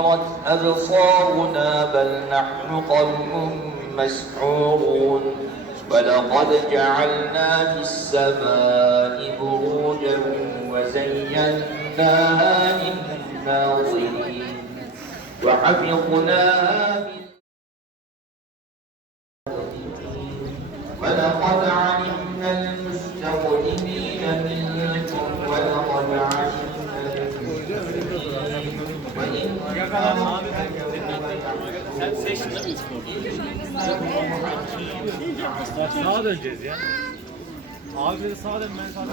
سكرت أبصارنا بل نحن قوم مسحورون ولقد جعلنا في السماء بروجا وزيناها للناظرين وحفظناها من ولقد علمنا المستقدمين Sağa döneceğiz ya. Abi sağa dön ben sağa dön.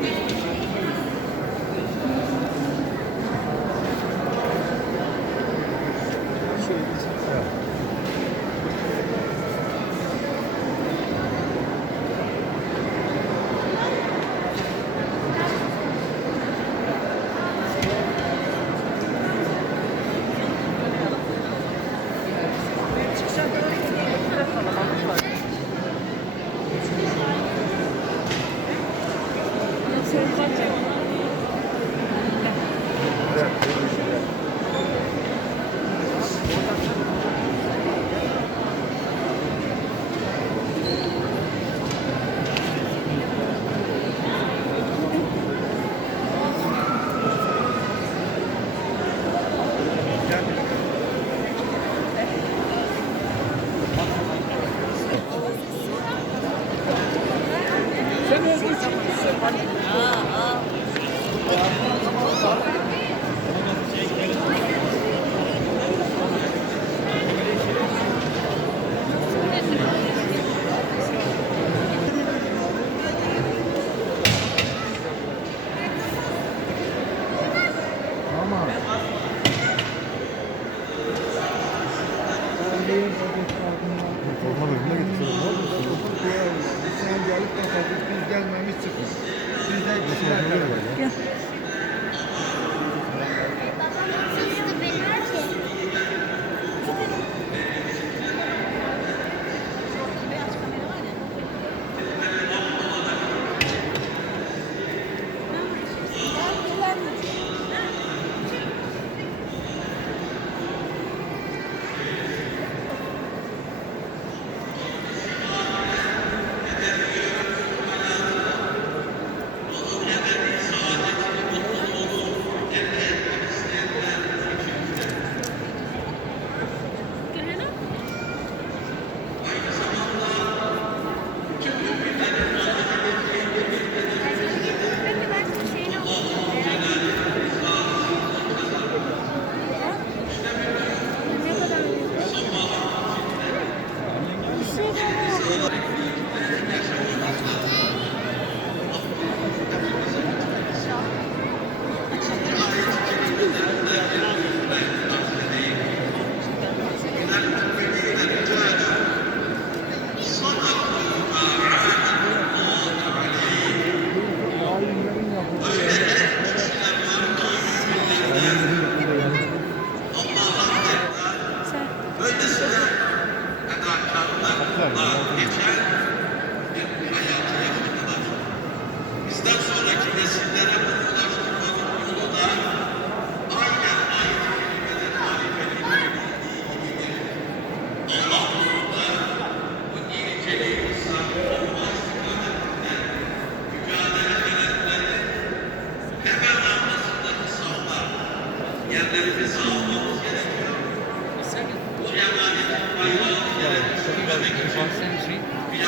Gracias. Evet.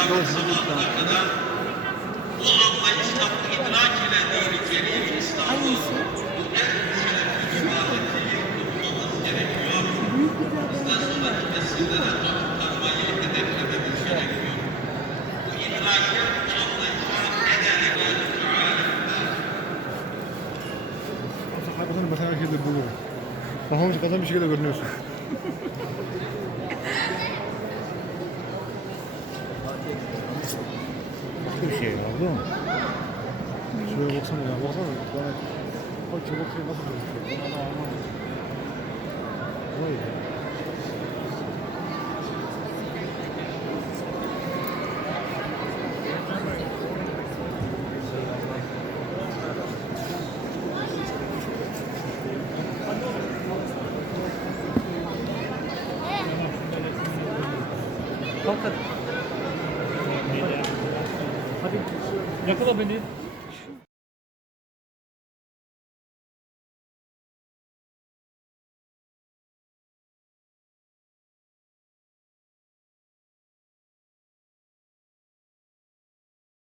Okuyor olan da o. Hakikaten mesela her şeyde buluyor. Kafamız kazan bir şekilde görünüyorsun. Başka bir şey ya değil mi? Şuraya baksana ya baksana. Yani, o çubuk şey nasıl gözüküyor? Ben onu anlamadım. Vay be. Kalk hadi. Hadi. Yakala beni.